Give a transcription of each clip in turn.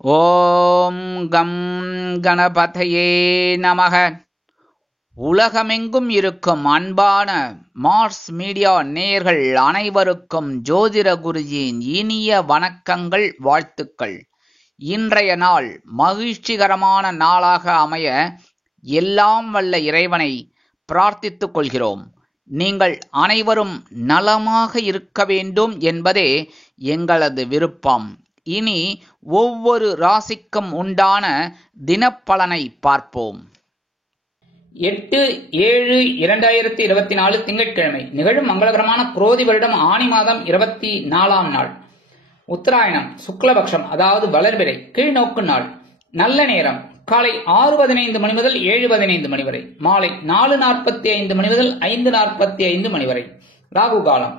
ஓம் come கணபதையே நமக. உலகமெங்கும் இருக்கும் அன்பான மார்ஸ் மீடியா நேயர்கள் அனைவருக்கும் ஜோதிட குருஜியின் இனிய வணக்கங்கள், வாழ்த்துக்கள். இன்றைய நாள் மகிழ்ச்சிகரமான நாளாக அமைய எல்லாம் வல்ல இறைவனை பிரார்த்தித்துக் கொள்கிறோம். நீங்கள் அனைவரும் நலமாக இருக்க வேண்டும் என்பதே எங்களது விருப்பம். இனி ஒவ்வொரு ராசிக்கும் உண்டான தினப்பலனை பார்ப்போம். 8/7/2024 திங்கட்கிழமை நிகழும் மங்களகரமான குரோதி வருடம் ஆனி மாதம் 24ஆம் நாள், உத்தராயணம், சுக்லபக்ஷம், அதாவது வளர்பிறை, கீழ்நோக்கு நாள். நல்ல நேரம் காலை 6:15 மணி முதல் 7:15 மணி வரை, மாலை 4:45 மணி முதல் 5:45 மணி வரை. ராகு காலம்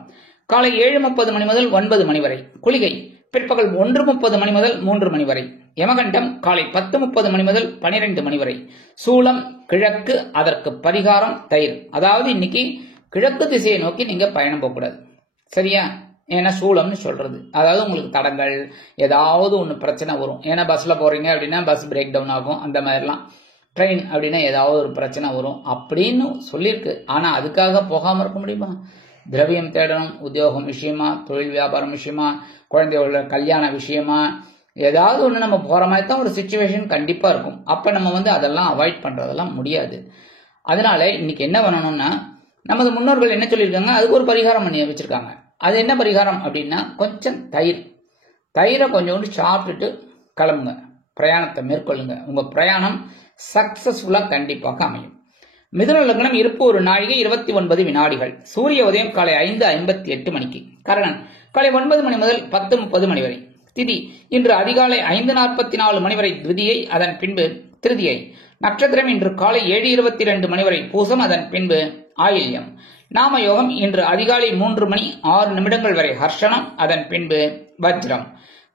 காலை 7:30 மணி முதல் 9 மணி வரை. குளிகை பிற்பகல் 1:30 மணி முதல் 3 மணி வரை. யமகண்டம் காலை 10:30 மணி முதல் 12 மணி வரை. சூலம் கிழக்கு, அதற்கு பரிகாரம் தயிர். அதாவது இன்னைக்கு கிழக்கு திசையை நோக்கி நீங்க பயணம் போகக்கூடாது, சரியா? ஏன்னா சூலம்னு சொல்றது, அதாவது உங்களுக்கு தடங்கள் ஏதாவது ஒன்று பிரச்சனை வரும். ஏன்னா பஸ்ல போறீங்க அப்படின்னா பஸ் பிரேக் டவுன் ஆகும், அந்த மாதிரிலாம். ட்ரெயின் அப்படின்னா ஏதாவது ஒரு பிரச்சனை வரும் அப்படின்னு சொல்லியிருக்கு. ஆனா அதுக்காக போகாம இருக்க முடியுமா? திரவியம் தேடணும், உத்தியோகம் விஷயமா, தொழில் வியாபாரம் விஷயமா, குழந்தையோட கல்யாண விஷயமா, ஏதாவது ஒன்று நம்ம போற மாதிரி தான் ஒரு சிச்சுவேஷன் கண்டிப்பா இருக்கும். அப்ப நம்ம அதெல்லாம் அவாய்ட் பண்றதெல்லாம் முடியாது. அதனால இன்னைக்கு என்ன பண்ணணும்னா, நமது முன்னோர்கள் என்ன சொல்லியிருக்காங்க, அதுக்கு ஒரு பரிகாரம் பண்ணி வச்சிருக்காங்க. அது என்ன பரிகாரம் அப்படின்னா, கொஞ்சம் தயிரை கொஞ்சோண்டு சாப்பிட்டுட்டு கிளம்புங்க, பிரயாணத்தை மேற்கொள்ளுங்க. உங்க பிரயாணம் சக்சஸ்ஃபுல்லா கண்டிப்பாக அமையும். மிதுன லக்னம், இருப்பு ஒரு நாழிகை 29 வினாடிகள். சூரிய உதயம் காலை 5:58 மணிக்கு. கரணன் காலை 9 மணி முதல் 10:30 மணி வரை. திதி இன்று அதிகாலை 5:44 மணி வரை துவிதியை, அதன் பின்பு திருதியை. நட்சத்திரம் இன்று காலை 7:22 மணி வரை பூசம், அதன் பின்பு ஆயில்யம். நாம யோகம் இன்று அதிகாலை 3 மணி 6 நிமிடங்கள் வரை ஹர்ஷனம், அதன் பின்பு வஜ்ரம்.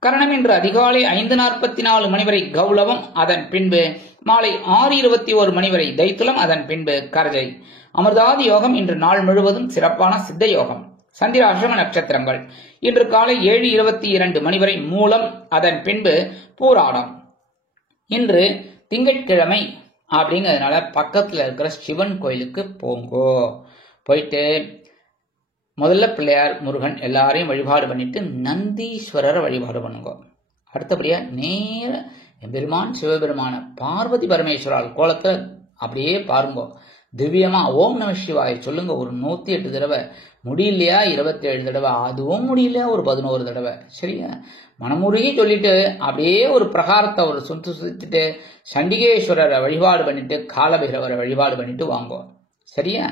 கரணம் இன்று அதிகாலை 5:44 மணி வரை கௌலவம், அதன் பின்பு மாலை 6:21 மணி வரை தைத்துலம், அதன் பின்பு கரஜை. அமிர்தாதி யோகம் இன்று நாள் முழுவதும் சிறப்பான சித்த யோகம். சந்திர அஷ்டம நட்சத்திரங்கள் இன்று காலை 7:22 மணி வரை மூலம், அதன் பின்பு பூராடம். இன்று திங்கட்கிழமை அப்படிங்கிறதுனால பக்கத்துல இருக்கிற சிவன் கோயிலுக்கு போங்கோ. போயிட்டு முதல்ல பிள்ளையார், முருகன் எல்லாரையும் வழிபாடு பண்ணிட்டு நந்தீஸ்வரரை வழிபாடு பண்ணுங்க. அடுத்தபடியா நேர பெருமான் சிவபெருமான பார்வதி பரமேஸ்வரால் கோலத்தை அப்படியே பாருங்க. திவ்யமா ஓம் நம சிவாய சொல்லுங்க ஒரு 108 தடவை. முடியலையா 27 தடவை, அதுவும் முடியலையா ஒரு 11 தடவை, சரியா? மனமுருகி சொல்லிட்டு அப்படியே ஒரு பிரகாரத்தை ஒரு சுத்திட்டு சண்டிகேஸ்வரரை வழிபாடு பண்ணிட்டு காலபைரவரை வழிபாடு பண்ணிட்டு வாங்கோ, சரியா?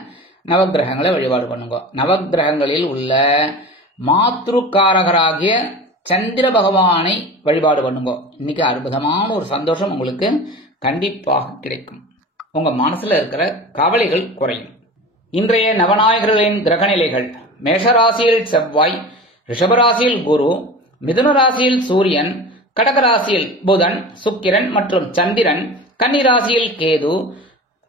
நவகிரகங்களை வழிபாடு பண்ணுங்க. நவகிரகங்களில் உள்ள மாத்ருக்காரகராகிய சந்திர பகவானை வழிபாடு பண்ணுங்க. இன்னைக்கு அற்புதமான ஒரு சந்தோஷம் உங்களுக்கு கண்டிப்பாக கிடைக்கும். உங்க மனசுல இருக்கிற கவலைகள் குறையும். இன்றைய நவநாயகர்களின் கிரகநிலைகள்: மேஷராசியில் செவ்வாய், ரிஷபராசியில் குரு, மிதுன ராசியில் சூரியன், கடகராசியில் புதன், சுக்கிரன் மற்றும் சந்திரன், கன்னிராசியில் கேது,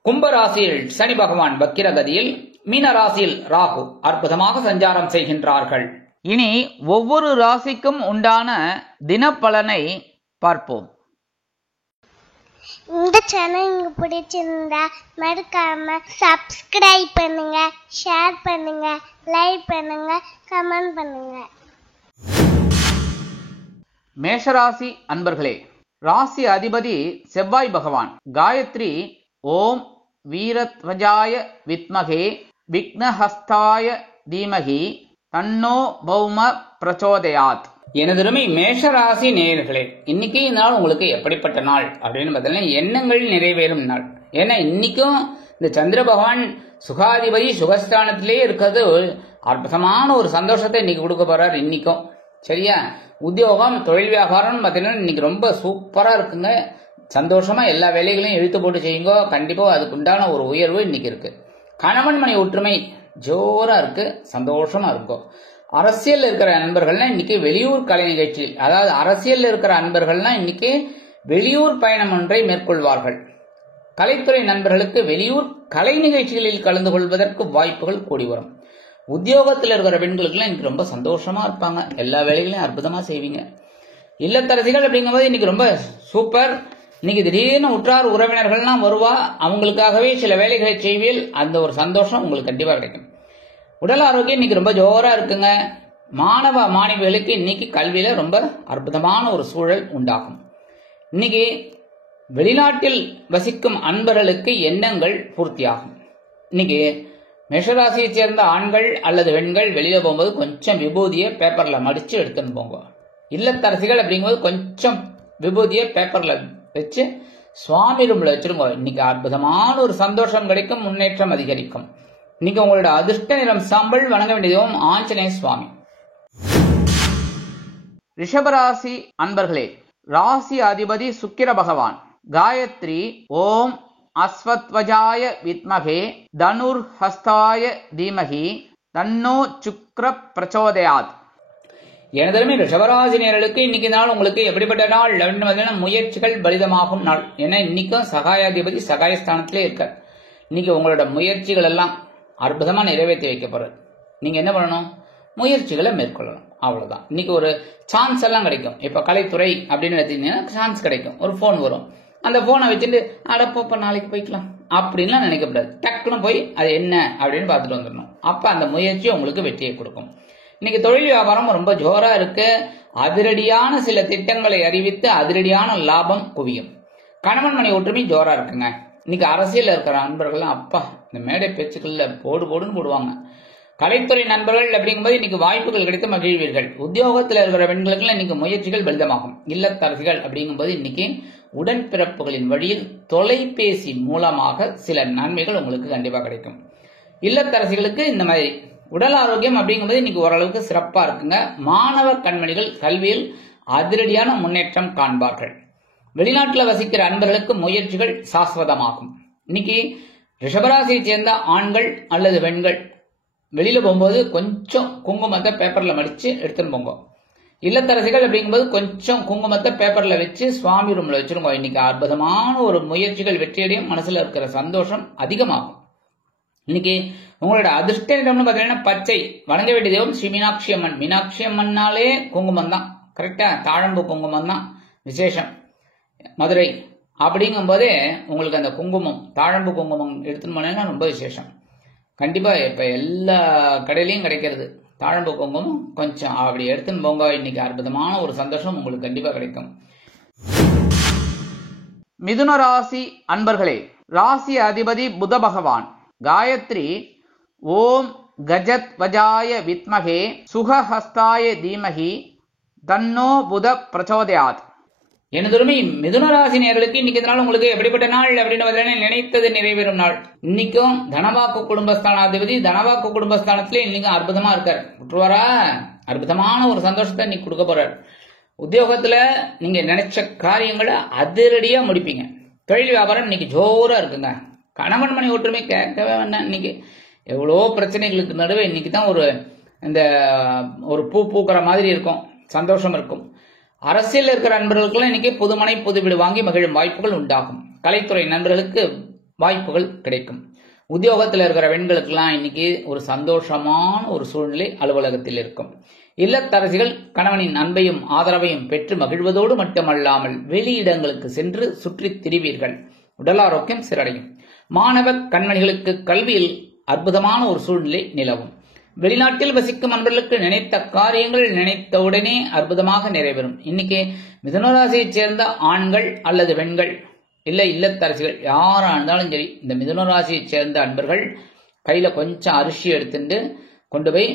கும்பராசியில் சனி பகவான் வக்கிரகதியில், மீன ராசியில் ராகு அற்புதமாக சஞ்சாரம் செய்கின்றார்கள். இனி ஒவ்வொரு ராசிக்கும் உண்டான தினப்பலனை பார்ப்போம். இந்த சேனல் உங்களுக்கு பிடிச்சிருந்தா மறக்காம சப்ஸ்கிரைப் பண்ணுங்க, ஷேர் பண்ணுங்க, லைக் பண்ணுங்க, கமெண்ட் பண்ணுங்க. மேஷராசி அன்பர்களே, ராசி அதிபதி செவ்வாய் பகவான். காயத்ரி ஓம் வீரத்வஜாய வித்மகே விக்னஹஸ்தாய தீமகி தன்னோ பௌம பிரச்சோதயாத். எனதுமே மேஷராசி நேயர்களே, இன்னைக்கு இந்த நாள் உங்களுக்கு எப்படிப்பட்ட நாள் அப்படின்னு பார்த்தீங்கன்னா, எண்ணங்கள் நிறைவேறும் நாள். ஏன்னா இன்னைக்கும் இந்த சந்திர பகவான் சுகாதிபதி சுகஸ்தானத்திலே இருக்கிறது அற்புதமான ஒரு சந்தோஷத்தை இன்னைக்கு கொடுக்க போறார். இன்னைக்கும் சரியா? உத்தியோகம், தொழில் வியாபாரம் பார்த்தீங்கன்னா இன்னைக்கு ரொம்ப சூப்பரா இருக்குங்க. சந்தோஷமா எல்லா வேலைகளையும் இழுத்து போட்டு செய்யுங்க. கண்டிப்பா அதுக்கு உண்டான ஒரு உயர்வு இன்னைக்கு இருக்கு. கணவன் மனை ஒற்றுமை ஜோரா இருக்கு, சந்தோஷமா இருக்கும். அரசியல் இருக்கிற நண்பர்கள்னா இன்னைக்கு வெளியூர் கலை நிகழ்ச்சி, அதாவது அரசியல் இருக்கிற நண்பர்கள்னா இன்னைக்கு வெளியூர் பயணம் ஒன்றை மேற்கொள்வார்கள். கலைத்துறை நண்பர்களுக்கு வெளியூர் கலை நிகழ்ச்சிகளில் கலந்து கொள்வதற்கு வாய்ப்புகள் கூடி வரும். உத்தியோகத்தில் இருக்கிற பெண்களுக்கு இன்னைக்கு ரொம்ப சந்தோஷமா இருப்பாங்க, எல்லா வேலைகளையும் அற்புதமா செய்வீங்க. இல்லத்தரசிகள் அப்படிங்கும்போது இன்னைக்கு ரொம்ப சூப்பர். இன்னைக்கு திடீர்னு உற்றார் உறவினர்கள்லாம் வருவா, அவங்களுக்காகவே சில வேலைகளை செய்வீல், அந்த ஒரு சந்தோஷம் உங்களுக்கு கண்டிப்பா கிடைக்கும். உடல் ஆரோக்கியம் இன்னைக்கு ரொம்ப ஜோரா இருக்குங்க. மாணவ மாணவிகளுக்கு இன்னைக்கு கல்வியில ரொம்ப அற்புதமான ஒரு சூழல் உண்டாகும். இன்னைக்கு வெளிநாட்டில் வசிக்கும் அன்பர்களுக்கு எண்ணங்கள் பூர்த்தியாகும். இன்னைக்கு மேஷராசியை சேர்ந்த ஆண்கள் அல்லது பெண்கள் வெளியில போகும்போது கொஞ்சம் விபூதியை பேப்பர்ல மடிச்சு எடுத்துன்னு போங்க. இல்லத்தரசிகள் அப்படிங்கும்போது கொஞ்சம் விபூதியை பேப்பர்ல வச்சு சுவாமி ரூம்ல வச்சிருங்க. இன்னைக்கு அற்புதமான ஒரு சந்தோஷம் கிடைக்கும், முன்னேற்றம் அதிகரிக்கும். இன்னைக்கு உங்களோட அதிர்ஷ்ட நிறம் சாம்பல். வணங்க வேண்டியதும் ஆஞ்சநேய சுவாமி. ரிஷபராசி அன்பர்களே, ராசி அதிபதி சுக்கிர பகவான். காயத்ரி ஓம் அஸ்வத்வஜாய வித்மகே தனுர் ஹஸ்தாய தீமகி தன்னோ சுக்ர பிரச்சோதயாத். எனதருமை ரிஷபராசி நேயர்களுக்கு இன்னைக்கு நாள் உங்களுக்கு எப்படிப்பட்ட நாள் அப்படின்னு முயற்சிகள் பலிதமாகும் நாள். ஏன்னா இன்னைக்கும் சகாயாதிபதி சகாயஸ்தானத்திலே இருக்கார். இன்னைக்கு உங்களோட முயற்சிகள் எல்லாம் அற்புதமா நிறைவேற்றி வைக்க போறது. நீங்க என்ன பண்ணணும்? முயற்சிகளை மேற்கொள்ளணும், அவ்வளவுதான். இன்னைக்கு ஒரு சான்ஸ் எல்லாம் கிடைக்கும். இப்ப கலைத்துறை அப்படின்னு எடுத்தீங்கன்னா சான்ஸ் கிடைக்கும், ஒரு போன் வரும். அந்த போனை வச்சுட்டு அடப்போப்ப நாளைக்கு போய்க்கலாம் அப்படின்லாம் நினைக்கக்கூடாது. டக்குன்னு போய் அது என்ன அப்படின்னு பார்த்துட்டு வந்துடணும். அப்ப அந்த முயற்சி உங்களுக்கு வெற்றியை கொடுக்கும். இன்னைக்கு தொழில் வியாபாரம் ரொம்ப ஜோரா இருக்கு. அதிரடியான சில திட்டங்களை அறிவித்து அதிரடியான லாபம் குவியும். கணவன் மனை ஒற்றுமை ஜோரா இருக்குங்க. இன்னைக்கு அரசியல் இருக்கிற நண்பர்கள் அப்பா இந்த மேடை பேச்சுக்கள்ல போடுன்னு போடுவாங்க. கலைத்துறை நண்பர்கள் அப்படிங்கும்போது இன்னைக்கு வாய்ப்புகள் கிடைத்து மகிழ்வீர்கள். உத்தியோகத்தில் இருக்கிற பெண்களுக்கு இன்னைக்கு முயற்சிகள் பலிதமாகும். இல்லத்தரசிகள் அப்படிங்கும்போது இன்னைக்கு உடன்பிறப்புகளின் வழியில் தொலைபேசி மூலமாக சில நன்மைகள் உங்களுக்கு கண்டிப்பா கிடைக்கும். இல்லத்தரசிகளுக்கு இந்த மாதிரி உடல் ஆரோக்கியம் அப்படிங்கும்போது இன்னைக்கு ஓரளவுக்கு சிறப்பா இருக்குங்க. மாணவ கண்மணிகள் கல்வியில் அதிரடியான முன்னேற்றம் காண்பார்கள். வெளிநாட்டில் வசிக்கிற அன்பர்களுக்கு முயற்சிகள் சாஸ்வதமாகும். இன்னைக்கு ரிஷபராசியை சேர்ந்த ஆண்கள் அல்லது பெண்கள் வெளியில போகும்போது கொஞ்சம் குங்குமத்தை பேப்பர்ல மடிச்சு எடுத்துன்னு போங்க. இல்லத்தரசிகள் அப்படிங்கும்போது கொஞ்சம் குங்குமத்தை பேப்பர்ல வச்சு சுவாமி ரூம்ல வச்சிருங்க. இன்னைக்கு அற்புதமான ஒரு முயற்சிகள் வெற்றியடையும். மனசுல இருக்கிற சந்தோஷம் அதிகமாகும். இன்னைக்கு உங்களோட அதிர்ஷ்ட நிறம்னு பாத்தீங்கன்னா பச்சை. வணங்க வேண்டிய தெய்வம் ஸ்ரீ மீனாட்சி அம்மன். மீனாட்சி அம்மன்னாலே குங்குமம் தான், கரெக்டா? தாழம்பு குங்குமம் தான் விசேஷம். மதுரை அப்படிங்கும் போதே உங்களுக்கு அந்த குங்குமம், தாழம்பு குங்குமம் எடுத்துன்னு போனீங்கன்னா ரொம்ப விசேஷம். கண்டிப்பா இப்ப எல்லா கடையிலையும் கிடைக்கிறது தாழம்பு குங்குமம். கொஞ்சம் அப்படி எடுத்துன்னு போங்க. இன்னைக்கு அற்புதமான ஒரு சந்தோஷம் உங்களுக்கு கண்டிப்பா கிடைக்கும். மிதுன ராசி அன்பர்களே, ராசி அதிபதி புத பகவான். காயத்ரி ஓம் கஜத் வஜாய வித்மகே சுகஹஸ்தாய தீமகி தன்னோ புத பிரச்சோதயாத். எனதுமே மிதுன ராசி நேயர்களுக்கு இன்னைக்கு நாள் உங்களுக்கு எப்படிப்பட்ட நாள் அப்படின்னு நினைத்தது நிறைவேறும் நாள். இன்னைக்கும் தனவாக்கு குடும்பஸ்தானாதிபதி தனவாக்கு குடும்பஸ்தானத்திலே இன்னைக்கும் அற்புதமா இருக்கார். விட்டுருவாரா? அற்புதமான ஒரு சந்தோஷத்தை இன்னைக்கு கொடுக்க போறார். உத்தியோகத்துல நீங்க நினைச்ச காரியங்களை அதிரடியா முடிப்பீங்க. தொழில் வியாபாரம் இன்னைக்கு ஜோரா இருக்குங்க. கணவன் மனை ஒற்றுமை கேட்கவே வேண்டாம். இன்னைக்கு எவ்வளோ பிரச்சனைகளுக்கு நடுவே இன்னைக்கு தான் ஒரு பூ பூக்கிற மாதிரி இருக்கும், சந்தோஷம் இருக்கும். அரசியல் இருக்கிற நண்பர்களுக்கெல்லாம் இன்னைக்கு புதுமனை புது வீடு வாங்கி மகிழும் வாய்ப்புகள் உண்டாகும். கலைத்துறை நண்பர்களுக்கு வாய்ப்புகள் கிடைக்கும். உத்தியோகத்தில் இருக்கிற பெண்களுக்கெல்லாம் இன்னைக்கு ஒரு சந்தோஷமான ஒரு சூழ்நிலை அலுவலகத்தில் இருக்கும். இல்லத்தரசிகள் கணவனின் அன்பையும் ஆதரவையும் பெற்று மகிழ்வதோடு மட்டுமல்லாமல் வெளியிடங்களுக்கு சென்று சுற்றி திரிவீர்கள். உடல் ஆரோக்கியம் சிறடையும். மாணவ கண்மணிகளுக்கு கல்வியில் அற்புதமான ஒரு சூழ்நிலை நிலவும். வெளிநாட்டில் வசிக்கும் அன்பர்களுக்கு நினைத்த காரியங்கள் நினைத்தவுடனே அற்புதமாக நிறைவேறும். இன்னைக்கு மிதுனராசியைச் சேர்ந்த ஆண்கள் அல்லது பெண்கள் இல்லத்தரசிகள் யாரா இருந்தாலும் சரி, இந்த மிதுனராசியைச் சேர்ந்த அன்பர்கள் கையில கொஞ்சம் அரிசி எடுத்துட்டு கொண்டு போய்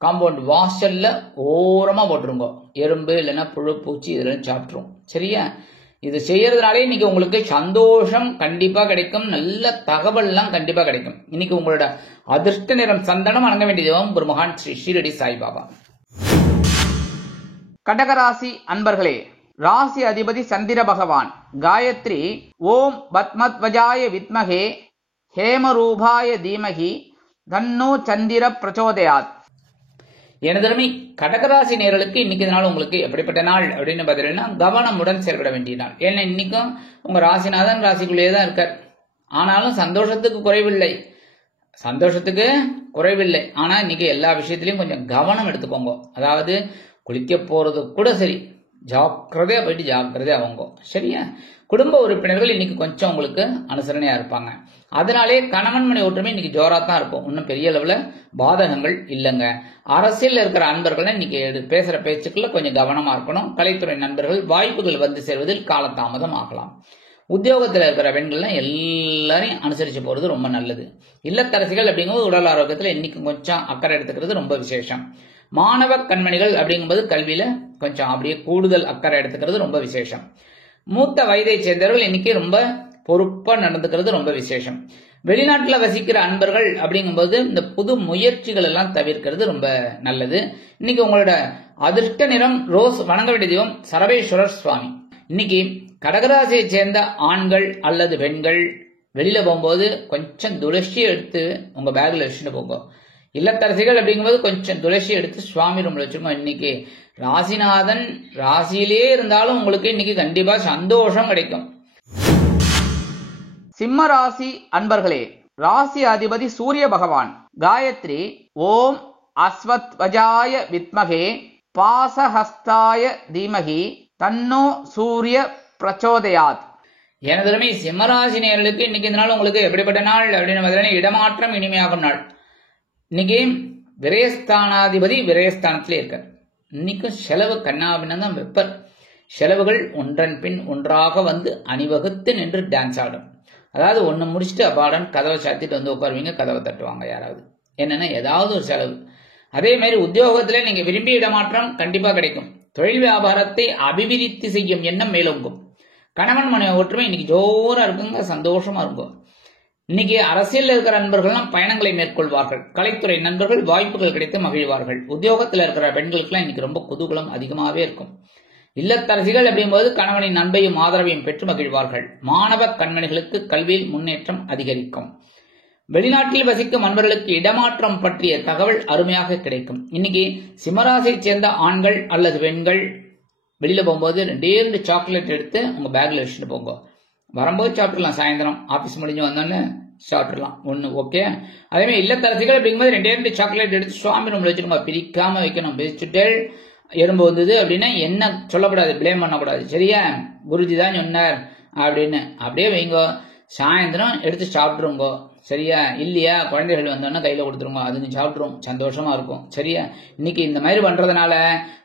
காம்பவுண்ட் வாசல்ல ஓரமா போட்டுருங்க. எறும்பு இல்லைன்னா புழு பூச்சி இதெல்லாம் சாப்பிட்டுரும். சரியா? இது செய்யறதுனாலே இன்னைக்கு உங்களுக்கு சந்தோஷம் கண்டிப்பா கிடைக்கும். நல்ல தகவல் எல்லாம் கண்டிப்பா கிடைக்கும். இன்னைக்கு உங்களோட அதிர்ஷ்ட நிறம் சந்தனம். வணங்க வேண்டிய தெய்வம் குருமகான் ஸ்ரீ ஷீரடி சாய்பாபா. கடகராசி அன்பர்களே, ராசி அதிபதி சந்திர பகவான். காயத்ரி ஓம் பத்மத்வஜாய வித்மகே ஹேமரூபாய தீமகி தன்னோ சந்திர பிரச்சோதயாத். எனதருமை கடகராசி நேயர்களுக்கு இன்னைக்கு நாள் உங்களுக்கு எப்படிப்பட்ட நாள் அப்படின்னு பார்த்தீங்கன்னா கவனமுடன் செயல்பட வேண்டிய நாள். ஏன்னா இன்னைக்கும் உங்க ராசிநாதன் ராசிக்குள்ளேயே தான் இருக்கார். ஆனாலும் சந்தோஷத்துக்கு குறைவில்லை. ஆனா இன்னைக்கு எல்லா விஷயத்திலையும் கொஞ்சம் கவனம் எடுத்துக்கோங்க. அதாவது குளிக்க போறது கூட சரி, ஜாக்கிரதையா போயிட்டு ஜாக்கிரதையா அவங்க. சரியா? குடும்ப உறுப்பினர்கள் இன்னைக்கு கொஞ்சம் உங்களுக்கு அனுசரணையா இருப்பாங்க. அதனாலே கணவன் மனை ஒற்றுமை இன்னைக்கு ஜோரா தான் இருக்கும். இன்னும் பெரிய அளவுல பாதகங்கள் இல்லைங்க. அரசியல் இருக்கிற அன்பர்கள் இன்னைக்கு பேசுற பேச்சுக்களை கொஞ்சம் கவனமா இருக்கணும். கலைத்துறை நண்பர்கள் வாய்ப்புகள் வந்து சேர்வதில் காலதாமதம் ஆகலாம். உத்தியோகத்தில் இருக்கிற பெண்கள்லாம் எல்லாரையும் அனுசரிச்சு போறது ரொம்ப நல்லது. இல்லத்தரசிகள் அப்படிங்கும்போது உடல் ஆரோக்கியத்தில் இன்னைக்கு கொஞ்சம் அக்கறை எடுத்துக்கிறது ரொம்ப விசேஷம். மாணவ கண்மணிகள் அப்படிங்கும்போது கல்வியில கொஞ்சம் அப்படியே கூடுதல் அக்கறை எடுத்துக்கிறது ரொம்ப விசேஷம். மூத்த வயதை சேர்ந்தவர்கள் இன்னைக்கு ரொம்ப பொறுப்பா நடந்துக்கிறது ரொம்ப விசேஷம். வெளிநாட்டுல வசிக்கிற அன்பர்கள் அப்படிங்கும்போது இந்த புது முயற்சிகள் எல்லாம் தவிர்க்கிறது ரொம்ப நல்லது. இன்னைக்கு உங்களோட அதிர்ஷ்ட நிறம் ரோஸ். வணங்க வேண்டிய தெய்வம் சரவேஸ்வரர் சுவாமி. இன்னைக்கு கடகராசியை சேர்ந்த ஆண்கள் அல்லது பெண்கள் வெளியில போகும்போது கொஞ்சம் துளசி எடுத்து உங்க பேக்ல வச்சுட்டு போங்க. இல்லத்தரசிகள் அப்படிங்கும்போது கொஞ்சம் துளசி எடுத்து சுவாமி ரூம்ல வச்சுக்கோங்க. இன்னைக்கு ராசிநாதன் ராசியிலே இருந்தாலும் உங்களுக்கு இன்னைக்கு கண்டிப்பா சந்தோஷம் கிடைக்கும். சிம்ம ராசி அன்பர்களே, ராசி அதிபதி சூரிய பகவான். காயத்ரி ஓம் அஸ்வத்வஜாய வித்மகே பாசஹஸ்தாய தீமகி தன்னோ சூரிய பிரச்சோதயாத். எனதுமே சிம்மராசி நேயர்களுக்கு இன்னைக்கு இந்த நாள் உங்களுக்கு எப்படிப்பட்ட நாள் அப்படின்னு பார்த்தீங்கன்னா இடமாற்றம் இனிமையாகும் நாள். இன்னைக்கு விரயஸ்தானாதிபதி விரயஸ்தானத்திலே இருக்கார். இன்னைக்கும் செலவு கண்ணாபின்னம் தான் வெப்பர். செலவுகள் ஒன்றன் பின் ஒன்றாக வந்து அணிவகுத்து நின்று டான்ஸ் ஆடும். அதாவது ஒன்னு முடிச்சுட்டு அப்பாடன் கதவை சாத்திட்டு வந்து உட்காருவீங்க, கதவை தட்டுவாங்க யாராவது. என்னன்னா ஏதாவது ஒரு செலவு. அதே மாதிரி உத்தியோகத்துல நீங்க விரும்பிய இடமாற்றம் கண்டிப்பா கிடைக்கும். தொழில் வியாபாரத்தை அபிவிருத்தி செய்யும் எண்ணம் மேலோங்கும். கணவன் மனைவி ஒற்றுமை இன்னைக்கு ஜோரா இருக்குங்க, சந்தோஷமா இருக்கும். இன்னைக்கு அரசியல் இருக்கிற நண்பர்கள்லாம் பயணங்களை மேற்கொள்வார்கள். கலைத்துறை நண்பர்கள் வாய்ப்புகள் கிடைத்து மகிழ்வார்கள். உத்தியோகத்தில் இருக்கிற பெண்களுக்குலாம் இன்னைக்கு ரொம்ப குதூகலம் அதிகமாகவே இருக்கும். இல்லத்தரசிகள் அப்படிங்கும்போது கணவனின் அன்பையும் ஆதரவையும் பெற்று மகிழ்வார்கள். மாணவ கண்மணிகளுக்கு கல்வியில் முன்னேற்றம் அதிகரிக்கும். வெளிநாட்டில் வசிக்கும் அன்பர்களுக்கு இடமாற்றம் பற்றிய தகவல் அருமையாக கிடைக்கும். இன்னைக்கு சிம்மராசியை சேர்ந்த ஆண்கள் அல்லது பெண்கள் வெளியில போகும்போது 2 சாக்லேட் எடுத்து உங்க பேக்ல வச்சுட்டு போங்க. வரும்போது சாப்பிட்டுலாம், சாயந்தரம் ஆபீஸ் முடிஞ்சு வந்தோன்னு சாப்பிட்டுலாம் ஒண்ணு. ஓகே. அதே மாதிரி இல்லத்தரசிகள் அப்படிங்கும்போது 2 சாக்லேட் எடுத்து சுவாமி ரூம்ல வச்சுக்கோங்க. பிரிக்காம வைக்கணும். பிரிச்சுட்டு எறும்பு வந்தது அப்படின்னா என்ன சொல்லக்கூடாது, பிளேம் பண்ணக்கூடாது. சரியா? குருஜி தான் சொன்னார் அப்படின்னு அப்படியே வைங்க. சாயந்தரம் எடுத்து சாப்பிட்டுருங்க. சரியா? இல்லையா குழந்தைகள் வந்தோன்னா கையில கொடுத்துருங்க, அதுங்க சாப்பிட்டுரும், சந்தோஷமா இருக்கும். சரியா? இன்னைக்கு இந்த மாதிரி பண்றதுனால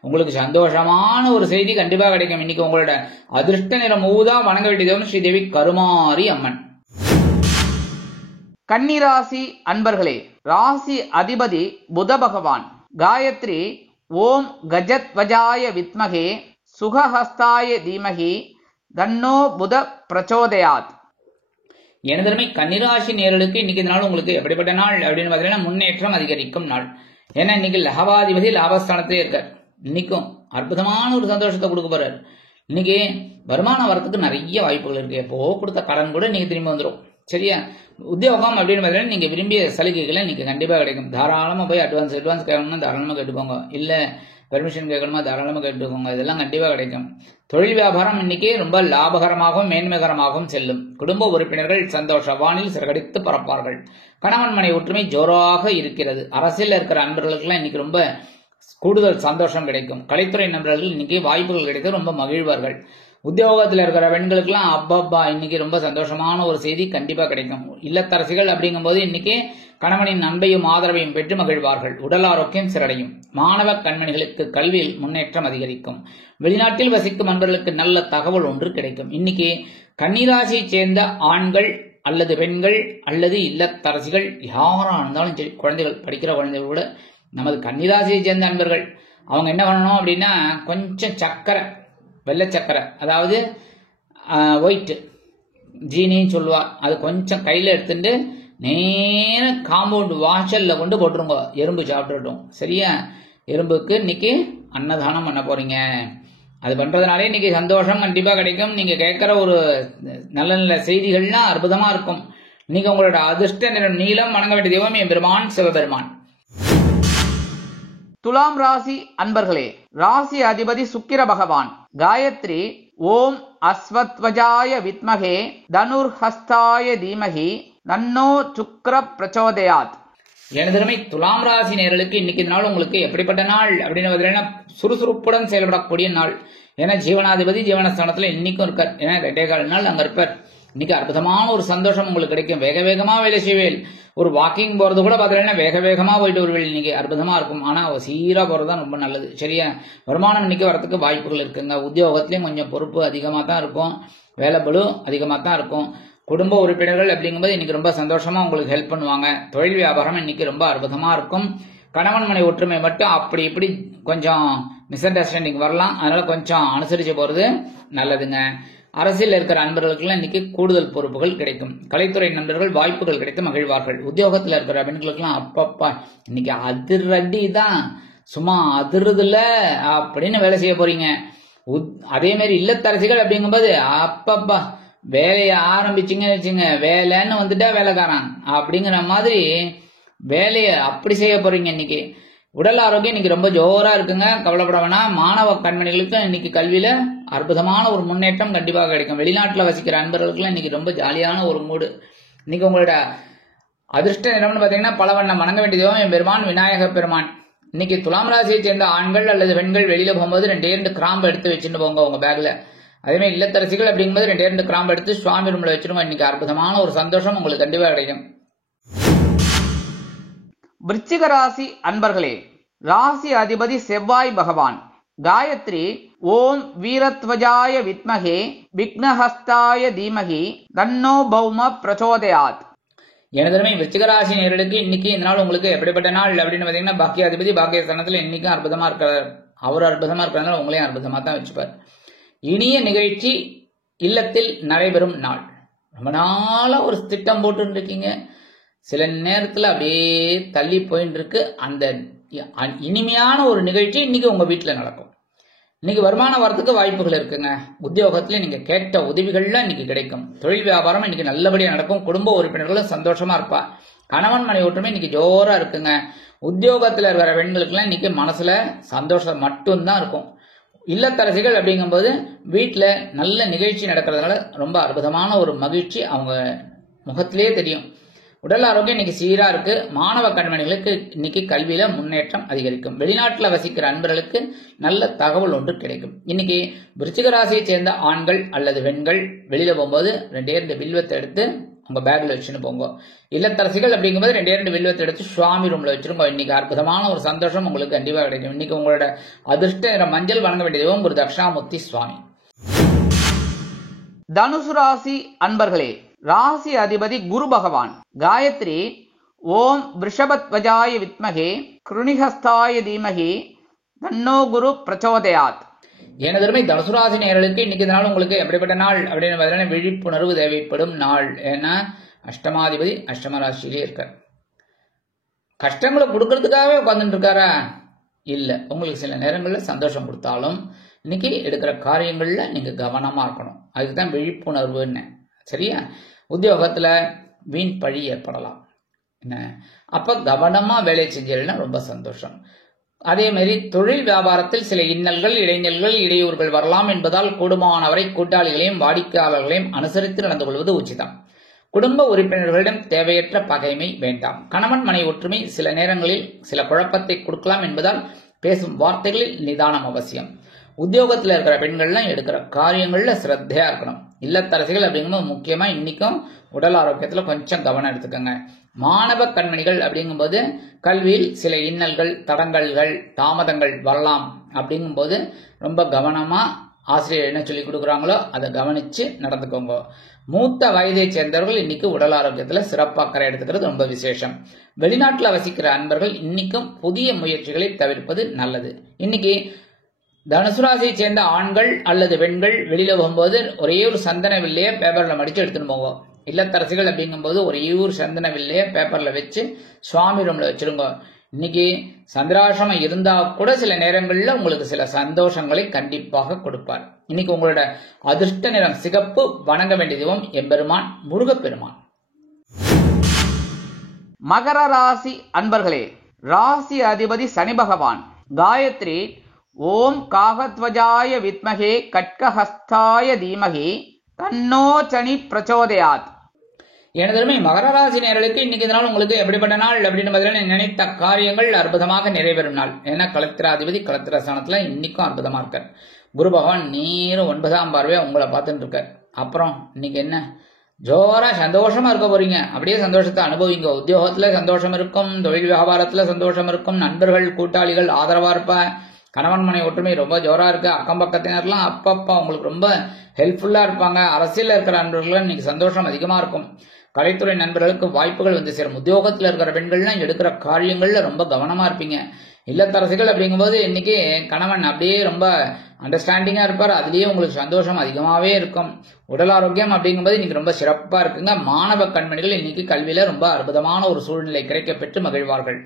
உங்களுக்கு சந்தோஷமான ஒரு செய்தி கண்டிப்பா கிடைக்கும். இன்னைக்கு உங்களோட அதிர்ஷ்ட நிறம் ஊதா. வணங்க வேண்டியது ஸ்ரீதேவி கருமாரி அம்மன். கன்னிராசி அன்பர்களே, ராசி அதிபதி புத பகவான். காயத்ரி ஓம் கஜத்வஜாய வித்மகே சுகஹஸ்தாய தீமகி தன்னோ புத பிரச்சோதயாத். எனதருமை கன்னிராசி நேயர்களுக்கு இன்னைக்கு இந்த நாள் உங்களுக்கு எப்படிப்பட்ட நாள் அப்படின்னு பார்த்தீங்கன்னா முன்னேற்றம் அதிகரிக்கும் நாள். ஏன்னா இன்னைக்கு லாபாதிபதி லாபஸ்தானத்திலே இருக்கார். இன்னைக்கும் அற்புதமான ஒரு சந்தோஷத்தை கொடுக்க போறாரு. இன்னைக்கு வருமானம் வரத்துக்கு நிறைய வாய்ப்புகள் இருக்கு. எப்போ கொடுத்த கடன் கூட நீங்க திரும்பி வந்துடும். சரியா? உத்தியோகம் அப்படின்னு பார்த்தீங்கன்னா நீங்க விரும்பிய சலுகைகளை இன்னைக்கு கண்டிப்பா கிடைக்கும். தாராளமா போய் அட்வான்ஸ் கேட்கணும்னா தாராளமா கேட்டுக்கோங்க. இல்ல பெர்மிஷன் கேட்கணுமா தாராளமா கேட்டுக்கோங்க. இதெல்லாம் கண்டிப்பா கிடைக்கும். தொழில் வியாபாரம் இன்னைக்கு ரொம்ப லாபகரமாகவும் மேன்மைகரமாகவும் செல்லும். குடும்ப உறுப்பினர்கள் சந்தோஷ வானில் சிறகடித்து பறப்பார்கள். கணவன் மனை ஒற்றுமை ஜோராக இருக்கிறது. அரசியல் இருக்கிற அன்பர்களுக்கெல்லாம் இன்னைக்கு ரொம்ப கூடுதல் சந்தோஷம் கிடைக்கும். கலைத்துறை நண்பர்கள் இன்னைக்கு வாய்ப்புகள் கிடைத்து ரொம்ப மகிழ்வார்கள். உத்தியோகத்தில் இருக்கிற பெண்களுக்கெல்லாம் அப்பப்பா இன்னைக்கு ரொம்ப சந்தோஷமான ஒரு செய்தி கண்டிப்பா கிடைக்கும். இல்லத்தரசிகள் அப்படிங்கும்போது இன்னைக்கு கணவனின் அன்பையும் ஆதரவையும் பெற்று மகிழ்வார்கள். உடல் ஆரோக்கியம் சிறடையும். மாணவ கண்மணிகளுக்கு கல்வியில் முன்னேற்றம் அதிகரிக்கும். வெளிநாட்டில் வசிக்கும் அன்பர்களுக்கு நல்ல தகவல் ஒன்று கிடைக்கும். இன்னைக்கு கன்னிராசியை சேர்ந்த ஆண்கள் அல்லது பெண்கள் அல்லது இல்லத்தரசிகள் யாரா இருந்தாலும் சரி, குழந்தைகள் படிக்கிற குழந்தைகள் கூட நமது கன்னிராசியை சேர்ந்த அன்பர்கள் அவங்க என்ன பண்ணணும் அப்படின்னா கொஞ்சம் சக்கரை, வெள்ளை சக்கரை, அதாவது ஒயிட் ஜீனின்னு சொல்லுவா, அது கொஞ்சம் கையில் எடுத்துட்டு நேர காம்பவுண்ட் வாசல்ல கொண்டு போட்டுருங்க. எறும்பு சாப்பிட்டுட்டோம். சரியா? எறும்புக்கு இன்னைக்கு அன்னதானம் பண்ண போறீங்க. அது பண்றதுனாலே இன்னைக்கு சந்தோஷம் கண்டிப்பா கிடைக்கும். நீங்க கேட்கிற ஒரு நல்ல நல்ல செய்திகள்லாம் அற்புதமா இருக்கும். இன்னைக்கு உங்களோட அதிர்ஷ்ட நிறம் நீலம். வணங்க வேண்டிய தெய்வம் எம்பெருமான் சிவபெருமான். துலாம் ராசி அன்பர்களே, ராசி அதிபதி சுக்கிர பகவான். காயத்ரி ஓம் அஸ்வத்வஜாய வித்மகே தனுர்ஹஸ்தாய தீமகி தன்னோ சுக்கிர பிரச்சோதயாத். எனதருமை துலாம் ராசி நேயர்களுக்கு இன்னைக்கு நாள் உங்களுக்கு எப்படிப்பட்ட நாள் அப்படின்னு பார்த்தீங்கன்னா சுறுசுறுப்புடன் செயல்படக்கூடிய நாள். ஏன்னா ஜீவனாதிபதி ஜீவனஸ்தானத்துல இன்னைக்கும் இருக்கார். ஏன்னா 2.25 நாள் அங்க இருப்பார். இன்னைக்கு அற்புதமான ஒரு சந்தோஷம் உங்களுக்கு கிடைக்கும். வேக வேகமா வேலை செய்வேல். ஒரு வாக்கிங் போறது கூட பாத்தீங்கன்னா வேக வேகமா போயிட்டு வருவேல். இன்னைக்கு அற்புதமா இருக்கும். ஆனா சீரா போறதுதான் ரொம்ப நல்லது. சரியா? வருமானம் இன்னைக்கு வரதுக்கு வாய்ப்புகள் இருக்குங்க. உத்தியோகத்திலயும் கொஞ்சம் பொறுப்பு அதிகமா தான் இருக்கும். வேலை பளு அதிகமா தான் இருக்கும். குடும்ப உறுப்பினர்கள் அப்படிங்கும்போது இன்னைக்கு ரொம்ப சந்தோஷமா உங்களுக்கு ஹெல்ப் பண்ணுவாங்க. தொழில் வியாபாரம் இன்னைக்கு ரொம்ப அற்புதமா இருக்கும். கணவன் மனை ஒற்றுமை மட்டும் அப்படி இப்படி கொஞ்சம் மிஸ் அண்டர்ஸ்டாண்டிங் வரலாம். அதனால கொஞ்சம் அனுசரிச்சு போறது நல்லதுங்க. அரசியல் இருக்கிற நண்பர்களுக்கு இன்னைக்கு கூடுதல் பொறுப்புகள் கிடைக்கும். கலைத்துறை நண்பர்கள் வாய்ப்புகள் கிடைத்து மகிழ்வார்கள். உத்தியோகத்தில் இருக்கிற பெண்களுக்கெல்லாம் அப்பப்பா இன்னைக்கு அதிரடி தான், சும்மா அதிருதுல அப்படின்னு வேலை செய்ய போறீங்க. அதே மாதிரி இல்லத்தரசிகள் அப்படிங்கும்போது அப்பப்பா வேலையை ஆரம்பிச்சிங்கன்னு வச்சுங்க, வேலைன்னு வந்துட்டா வேலைக்காரன் அப்படிங்கிற மாதிரி வேலையை அப்படி செய்ய போறீங்க. இன்னைக்கு உடல் ஆரோக்கியம் இன்னைக்கு ரொம்ப ஜோரா இருக்குங்க. கவலைப்பட வேணாம். மாணவ கண்மணிகளுக்கு இன்னைக்கு கல்வியில அற்புதமான ஒரு முன்னேற்றம் கண்டிப்பாக கிடைக்கும். வெளிநாட்டுல வசிக்கிற அன்பர்களுக்கு இன்னைக்கு ரொம்ப ஜாலியான ஒரு மூடு. இன்னைக்கு உங்களோட அதிர்ஷ்ட நிறம்னு பாத்தீங்கன்னா பலவண்ணம். வணங்க வேண்டியதும் என் பெருமான் விநாயக பெருமான். இன்னைக்கு துலாம் ராசியை சேர்ந்த ஆண்கள் அல்லது பெண்கள் வெளியில போகும்போது 2 கிராம்பு எடுத்து வச்சுட்டு போங்க உங்க பேக்ல. அதே மாதிரி இல்லத்தரசிகள் அப்படிங்கும்போது 2 கிராம்பு எடுத்து சுவாமி ரூம்ல வச்சிருங்க. இன்னைக்கு அற்புதமான ஒரு சந்தோஷம் உங்களுக்கு கண்டிப்பா கிடைக்கும். விருச்சிக ராசி அன்பர்களே, ராசி அதிபதி செவ்வாய் பகவான். காயத்ரி ஓம் வீரத்வஜாய வித்மகே விக்னஹஸ்தாய தீமகி தன்னோ பௌம பிரச்சோதயாத். எனதுமே விருச்சிக ராசி நேரலுக்கு இன்னைக்கு இந்த நாள் உங்களுக்கு எப்படிப்பட்ட நாள் அப்படின்னு பாத்தீங்கன்னா பாக்கியாதிபதி பாக்கியஸ்தானத்துல இன்னைக்கும் அற்புதமா இருக்கிறார். அவர் அற்புதமா இருக்கிறதுனால உங்களையும் அற்புதமா தான் வச்சுப்பார். இனிய நிகழ்ச்சி இல்லத்தில் நடைபெறும் நாள். ரொம்ப நாளா ஒரு திட்டம் போட்டு இருக்கீங்க, சில நேரத்துல அப்படியே தள்ளி போயிட்டு இருக்கு. அந்த இனிமையான ஒரு நிகழ்ச்சி இன்னைக்கு உங்க வீட்டுல நடக்கும். இன்னைக்கு வருமானம் வரதுக்கு வாய்ப்புகள் இருக்குங்க. உத்தியோகத்துல நீங்க கேட்ட உதவிகள்லாம் இன்னைக்கு கிடைக்கும். தொழில் வியாபாரம் இன்னைக்கு நல்லபடியா நடக்கும். குடும்ப உறுப்பினர்களும் சந்தோஷமா இருப்பா. கணவன் மனை ஒற்றுமை இன்னைக்கு ஜோரா இருக்குங்க. உத்தியோகத்துல இருக்கிற பெண்களுக்கு எல்லாம் இன்னைக்கு மனசுல சந்தோஷம் மட்டும்தான் இருக்கும். இல்லத்தரசிகள் அப்படிங்கும்போது வீட்டுல நல்ல நிகழ்ச்சி நடக்கிறதுனால ரொம்ப அற்புதமான ஒரு மகிழ்ச்சி அவங்க முகத்திலே தெரியும். உடல் ஆரோக்கியம் இன்னைக்கு சீரா இருக்கு. மாணவ கண்மணிகளுக்கு இன்னைக்கு கல்வியில முன்னேற்றம் அதிகரிக்கும். வெளிநாட்டுல வசிக்கிற அன்பர்களுக்கு நல்ல தகவல் ஒன்று கிடைக்கும். இன்னைக்கு விருச்சிக ராசியை சேர்ந்த ஆண்கள் அல்லது பெண்கள் வெளியில போகும்போது 2 வில்வத்தை எடுத்து உங்க பேக்ல வச்சுன்னு போங்க. இல்லத்தரசிகள் அப்படிங்கும்போது 2 வில்வத்தை எடுத்து சுவாமி ரூம்ல வச்சிருங்க. இன்னைக்கு அற்புதமான ஒரு சந்தோஷம் உங்களுக்கு கண்டிப்பா கிடைக்கும். இன்னைக்கு உங்களோட அதிர்ஷ்ட நிற மஞ்சள். வணங்க வேண்டியதும் ஒரு தட்சிணாமூர்த்தி சுவாமி. தனுசு ராசி அன்பர்களே, ராசி அதிபதி குரு பகவான். காயத்ரி ஓம் விருஷபத்வஜாய வித்மகே கிருணிஹஸ்தாய தீமகி தன்னோ குரு பிரச்சோதயாத். எனதருமை தனுசு ராசி நேயர்களுக்கு இன்னைக்கு நாள் உங்களுக்கு எப்படிப்பட்ட நாள் அப்படின்னு பார்த்தீங்கன்னா விழிப்புணர்வு தேவைப்படும் நாள். ஏன்னா அஷ்டமாதிபதி அஷ்டம ராசியிலே இருக்கார். கஷ்டங்களை கொடுக்கறதுக்காகவே உட்கார்ந்துட்டு இருக்காரா? இல்ல, உங்களுக்கு சில நேரங்கள்ல சந்தோஷம் கொடுத்தாலும் இன்னைக்கு எடுக்கிற காரியங்கள்ல நீங்க கவனமா இருக்கணும். அதுக்குதான் விழிப்புணர்வுன்னு. சரியா? உத்தியோகத்துல வீண் பழி ஏற்படலாம். என்ன அப்ப கவனமா வேலை செஞ்சீங்கன்னா ரொம்ப சந்தோஷம். அதே மாதிரி தொழில் வியாபாரத்தில் சில இன்னல்கள், இடைஞ்சல்கள், இடையூறுகள் வரலாம் என்பதால் கூடுமானவரை கூட்டாளிகளையும் வாடிக்கையாளர்களையும் அனுசரித்து நடந்து கொள்வது உச்சிதம். குடும்ப உறுப்பினர்களிடம் தேவையற்ற பகைமை வேண்டாம். கணவன் மனை ஒற்றுமை சில நேரங்களில் சில குழப்பத்தை கொடுக்கலாம் என்பதால் பேசும் வார்த்தைகளில் நிதானம் அவசியம். உத்தியோகத்தில் இருக்கிற பெண்கள்லாம் எடுக்கிற காரியங்கள்ல சிரத்தையா இருக்கணும். இல்லத்தரசிகள் அப்படிங்கும்போது முக்கியமா இன்னைக்கும் உடல் ஆரோக்கியத்துல கொஞ்சம் கவனம் எடுத்துக்கோங்க. மாணவ கண்மணிகள் அப்படிங்கும்போது கல்வியில் சில இன்னல்கள், தடங்கல்கள், தாமதங்கள் வரலாம். அப்படிங்கும்போது ரொம்ப கவனமா ஆசிரியர் என்ன சொல்லி கொடுக்குறாங்களோ அதை கவனிச்சு நடந்துக்கோங்க. மூத்த வயதை சேர்ந்தவர்கள் இன்னைக்கு உடல் ஆரோக்கியத்துல சிறப்பாக கரை எடுத்துக்கிறது ரொம்ப விசேஷம். வெளிநாட்டுல வசிக்கிற அன்பர்கள் இன்னைக்கும் புதிய முயற்சிகளை தவிர்ப்பது நல்லது. இன்னைக்கு தனுசு ராசியை சேர்ந்த ஆண்கள் அல்லது பெண்கள் வெளியில போகும்போது ஒரே ஒரு சந்தன வில்லைய பேப்பர்ல மடிச்சு எடுத்துன்னு போங்க. இல்லத்தரசிகள் அப்படிங்கும்போது ஒரே ஒரு சந்தன வில்லைய பேப்பர்ல வச்சு சுவாமி ரூம்ல வச்சிருங்க. இன்னைக்கு சந்திராசிரமம் இருந்தா கூட சில நேரங்கள்ல உங்களுக்கு சில சந்தோஷங்களை கண்டிப்பாக கொடுப்பார். இன்னைக்கு உங்களோட அதிர்ஷ்ட நிறம் சிகப்பு. வணங்க வேண்டியதும் எம்பெருமான் முருகப்பெருமான். மகர ராசி அன்பர்களே, ராசி அதிபதி சனி பகவான். காயத்ரி ஓம் காகத்வஜாய வித்மகே கட்கஹஸ்தாய தீமகி தன்னோ சனி பிரச்சோதயாத். எனதருமை மகர ராசி நேயர்களுக்கு இன்னைக்கு நாள் உங்களுக்கு எப்படிப்பட்ட நாள் அப்படின்னு பார்த்தீங்கன்னா நினைத்த காரியங்கள் அற்புதமாக நிறைவேறும் நாள். ஏன்னா களத்திராதிபதி களத்திரஸ்தானத்துல இன்னைக்கும் அற்புதமா இருக்கார். குரு பகவான் நேரம் 9ஆம் பார்வையா உங்களை பார்த்துட்டு இருக்கார். அப்புறம் இன்னைக்கு என்ன ஜோரா சந்தோஷமா இருக்க போறீங்க. அப்படியே சந்தோஷத்தை அனுபவிங்க. உத்தியோகத்துல சந்தோஷம் இருக்கும், தொழில் வியாபாரத்துல சந்தோஷம் இருக்கும், நண்பர்கள் கூட்டாளிகள் ஆதரவா இருப்ப, கணவன் மனை ஒற்றுமை ரொம்ப ஜோரா இருக்கு. அக்கம் பக்கத்தினர்லாம் அப்பப்பா உங்களுக்கு ரொம்ப ஹெல்ப்ஃபுல்லா இருப்பாங்க. அரசியல் இருக்கிற நண்பர்கள் இன்னைக்கு சந்தோஷம் அதிகமா இருக்கும். கலைத்துறை நண்பர்களுக்கு வாய்ப்புகள் வந்து சேரும். உத்தியோகத்தில் இருக்கிற பெண்கள்லாம் எடுக்கிற காரியங்கள்ல ரொம்ப கவனமா இருப்பீங்க. இல்லத்தரசிகள் அப்படிங்கும்போது இன்னைக்கு கணவன் அப்படியே ரொம்ப அண்டர்ஸ்டாண்டிங்கா இருப்பார். அதுலயே உங்களுக்கு சந்தோஷம் அதிகமாவே இருக்கும். உடல் ஆரோக்கியம் அப்படிங்கும்போது இன்னைக்கு ரொம்ப சிறப்பா இருக்குங்க. மாணவ கண்மணிகள் இன்னைக்கு கல்வியில ரொம்ப அற்புதமான ஒரு சூழ்நிலை கிடைக்கப்பெற்று மகிழ்வார்கள்.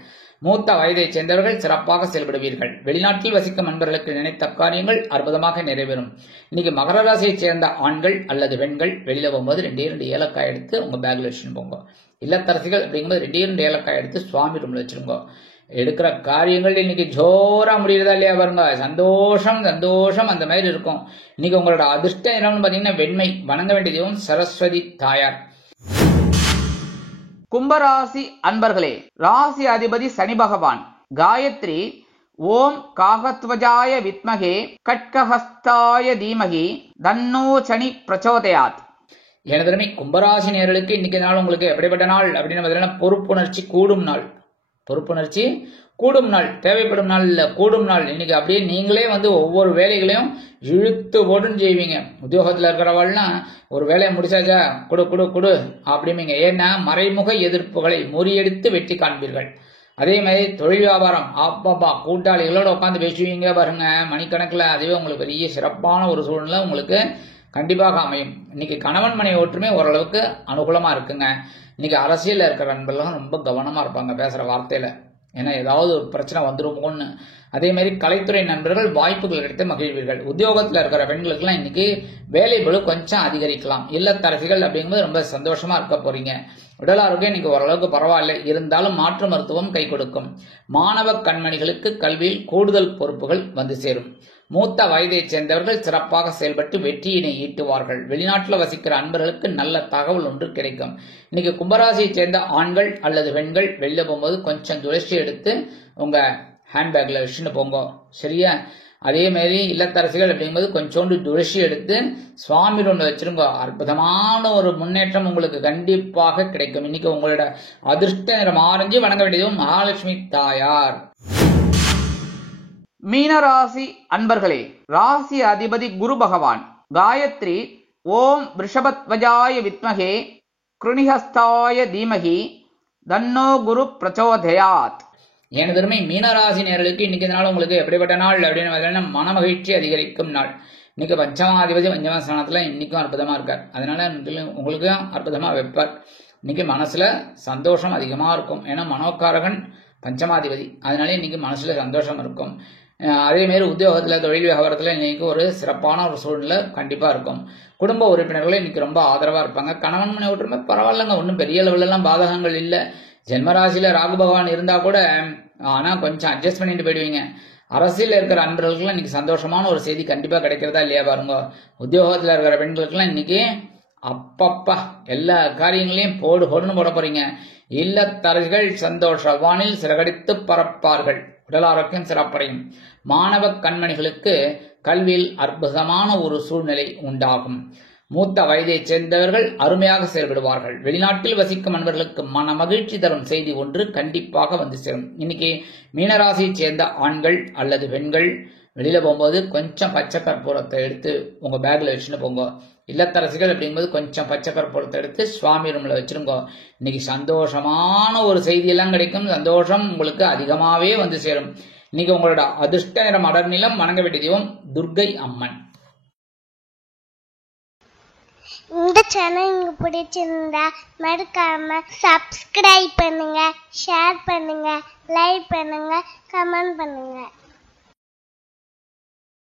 மூத்த வயதை சேர்ந்தவர்கள் சிறப்பாக செயல்படுவீர்கள். வெளிநாட்டில் வசிக்கும் நண்பர்களுக்கு நினைத்த காரியங்கள் அற்புதமாக நிறைவேறும். இன்னைக்கு மகர ராசியை சேர்ந்த ஆண்கள் அல்லது பெண்கள் வெளியில போகும்போது 2 ஏலக்காய் எடுத்து உங்க பேக்ல வச்சுட்டு போங்க. இல்லத்தரசிகள் அப்படிங்கும்போது 2 ஏலக்காய் எடுத்து சுவாமி ரூம்ல வச்சிருங்க. எடுக்கிற காரியங்கள் இன்னைக்கு ஜோரா முடியறதா இல்லையா பாருங்க. சந்தோஷம் சந்தோஷம் அந்த மாதிரி இருக்கும். இன்னைக்கு உங்களோட அதிர்ஷ்டம் என்னன்னு பாத்தீங்கன்னா வெண்மை. வணங்க வேண்டிய தெய்வம் சரஸ்வதி தாயார். கும்பராசி அன்பர்களே, ராசி அதிபதி சனி பகவான். காயத்ரி ஓம் காகத்வஜாய வித்மகே கட்கஹஸ்தாய தீமகி தன்னோ சனி பிரச்சோதயாத். எனதருமை கும்பராசி நேயர்களுக்கு இன்னைக்கு நாள் உங்களுக்கு எப்படிப்பட்ட நாள் அப்படின்னு பார்த்தீங்கன்னா பொறுப்புணர்ச்சி கூடும் நாள். பொறுப்புணர்ச்சி கூடும் நாள், தேவைப்படும் நாள் இல்ல, கூடும் நாள். இன்னைக்கு அப்படியே நீங்களே ஒவ்வொரு வேலைகளையும் இழுத்து போட்டுன்னு செய்வீங்க. உத்தியோகத்துல இருக்கிறவள்லாம் ஒரு வேலையை முடிச்சாச்சா குடு குடு குடு அப்படிமீங்க. ஏன்னா மறைமுக எதிர்ப்புகளை முறியடித்து வெற்றி காண்பீர்கள். அதே மாதிரி தொழில் வியாபாரம் அப்பப்பா கூட்டாளிகளோட உட்காந்து பேசுவீங்க பாருங்க மணிக்கணக்கில். அதுவே உங்களுக்கு பெரிய சிறப்பான ஒரு சூழ்நிலை உங்களுக்கு கண்டிப்பாக அமையும். இன்னைக்கு கணவன் மனை ஒற்றுமை ஓரளவுக்கு அனுகூலமா இருக்குங்க. இன்னைக்கு அரசியல் இருக்கிற நண்பர்களும் ரொம்ப கவனமா இருப்பாங்க பேசுற வார்த்தையில. ஏன்னா ஏதாவது ஒரு பிரச்சனை வந்துருமோன்னு. அதே மாதிரி கலைத்துறை நண்பர்கள் வாய்ப்புகள் கிடைத்து மகிழ்வீர்கள். உத்தியோகத்தில் இருக்கிற பெண்களுக்குலாம் இன்னைக்கு வேலை பளு கொஞ்சம் அதிகரிக்கலாம். இல்லத்தரசிகள் அப்படிங்கும்போது ரொம்ப சந்தோஷமா இருக்க போறீங்க. உடல் ஆரோக்கியம் இன்னைக்கு ஓரளவுக்கு பரவாயில்ல, இருந்தாலும் மாற்று மருத்துவம் கை கொடுக்கும். மாணவ கண்மணிகளுக்கு கல்வியில் கூடுதல் பொறுப்புகள் வந்து சேரும். மூத்த வயதை சேர்ந்தவர்கள் சிறப்பாக செயல்பட்டு வெற்றியினை ஈட்டுவார்கள். வெளிநாட்டில் வசிக்கிற அன்பர்களுக்கு நல்ல தகவல் ஒன்று கிடைக்கும். இன்னைக்கு கும்பராசியை சேர்ந்த ஆண்கள் அல்லது பெண்கள் வெளில போகும்போது கொஞ்சம் துளசி எடுத்து உங்க ஹேண்ட்பேக்ல வச்சுன்னு போங்க, சரியா? அதே மாதிரி இல்லத்தரசிகள் அப்படிங்கும்போது கொஞ்சோண்டு துளசி எடுத்து சுவாமி ரூம்ல வச்சிருங்க. அற்புதமான ஒரு முன்னேற்றம் உங்களுக்கு கண்டிப்பாக கிடைக்கும். இன்னைக்கு உங்களோட அதிர்ஷ்ட நிறம் ஆரஞ்சு. வணங்க வேண்டியதும் மகாலட்சுமி தாயார். மீனராசி அன்பர்களே, ராசி அதிபதி குரு பகவான். காயத்ரி ஓம் ரிஷபத்வஜாய வித்மகே கிருணிஹஸ்தாய தீமகி தன்னோ குரு பிரச்சோதயாத். எனதருமை மீனராசி நேயர்களுக்கு இன்னைக்கு நாள் உங்களுக்கு எப்படிப்பட்ட நாள் அப்படின்னு பார்த்தீங்கன்னா மன மகிழ்ச்சி அதிகரிக்கும் நாள். இன்னைக்கு பஞ்சமாதிபதி பஞ்சமஸ்தானத்துல இன்னைக்கும் அற்புதமா இருக்கார். அதனால உங்களுக்கும் அற்புதமா வைப்பார். இன்னைக்கு மனசுல சந்தோஷம் அதிகமா இருக்கும். ஏன்னா மனோகாரகன் பஞ்சமாதிபதி, அதனால இன்னைக்கு மனசுல சந்தோஷம் இருக்கும். அதே மாதிரி உத்தியோகத்துல தொழில் வியாபாரத்துல இன்னைக்கு ஒரு சிறப்பான ஒரு சூழ்நிலை கண்டிப்பா இருக்கும். குடும்ப உறுப்பினர்கள் இன்னைக்கு ரொம்ப ஆதரவா இருப்பாங்க. கணவன் மனை ஒற்றுமை பரவாயில்லங்க, ஒன்றும் பெரிய லெவல்ல எல்லாம் பாதகங்கள் இல்லை. ஜென்மராசியில ராகு பகவான் இருந்தா கூட ஆனா கொஞ்சம் அட்ஜஸ்ட் பண்ணிட்டு போயிடுவீங்க. அரசியல் இருக்கிற அன்பர்களுக்குலாம் இன்னைக்கு சந்தோஷமான ஒரு செய்தி கண்டிப்பா கிடைக்கிறதா இல்லையா பாருங்க. உத்தியோகத்துல இருக்கிற பெண்களுக்குலாம் இன்னைக்கு அப்பப்பா எல்லா காரியங்களையும் போடுன்னு போட போறீங்க. இல்லத்தரசிகள் சந்தோஷ வானில் சிறகடித்து பறப்பார்கள். உடல் ஆரோக்கியம் சிறப்படையும். மாணவ கண்மணிகளுக்கு கல்வியில் அற்புதமான ஒரு சூழ்நிலை உண்டாகும். மூத்த வயதை சேர்ந்தவர்கள் அருமையாக செயல்படுவார்கள். வெளிநாட்டில் வசிக்கும் நண்பர்களுக்கு மன மகிழ்ச்சி தரும் செய்தி ஒன்று கண்டிப்பாக வந்து சேரும். இன்னைக்கு மீனராசியை சேர்ந்த ஆண்கள் அல்லது பெண்கள் வெளியில போகும்போது கொஞ்சம் பச்சை கற்பூரத்தை எடுத்து உங்க பேக்ல வச்சுன்னு போங்க. இல்லத்தரசிகள் அப்படிங்கும்போது கொஞ்சம் பச்சை கற்பூரத்தை எடுத்து சுவாமி ரூம்ல வச்சிருங்க. இன்னைக்கு சந்தோஷமான ஒரு செய்தியெல்லாம் கிடைக்கும். சந்தோஷம் உங்களுக்கு அதிகமாவே வந்து சேரும். இன்னைக்கு உங்களோட அதிர்ஷ்ட நிறம் அடர் நிலம். வணங்க வேண்டிய தெய்வம் துர்க்கை அம்மன். இந்த சேனல் உங்களுக்கு பிடிச்சிருந்தா மறக்காம சப்ஸ்கிரைப் பண்ணுங்க, ஷேர் பண்ணுங்க, லைக் பண்ணுங்க, கமெண்ட் பண்ணுங்க.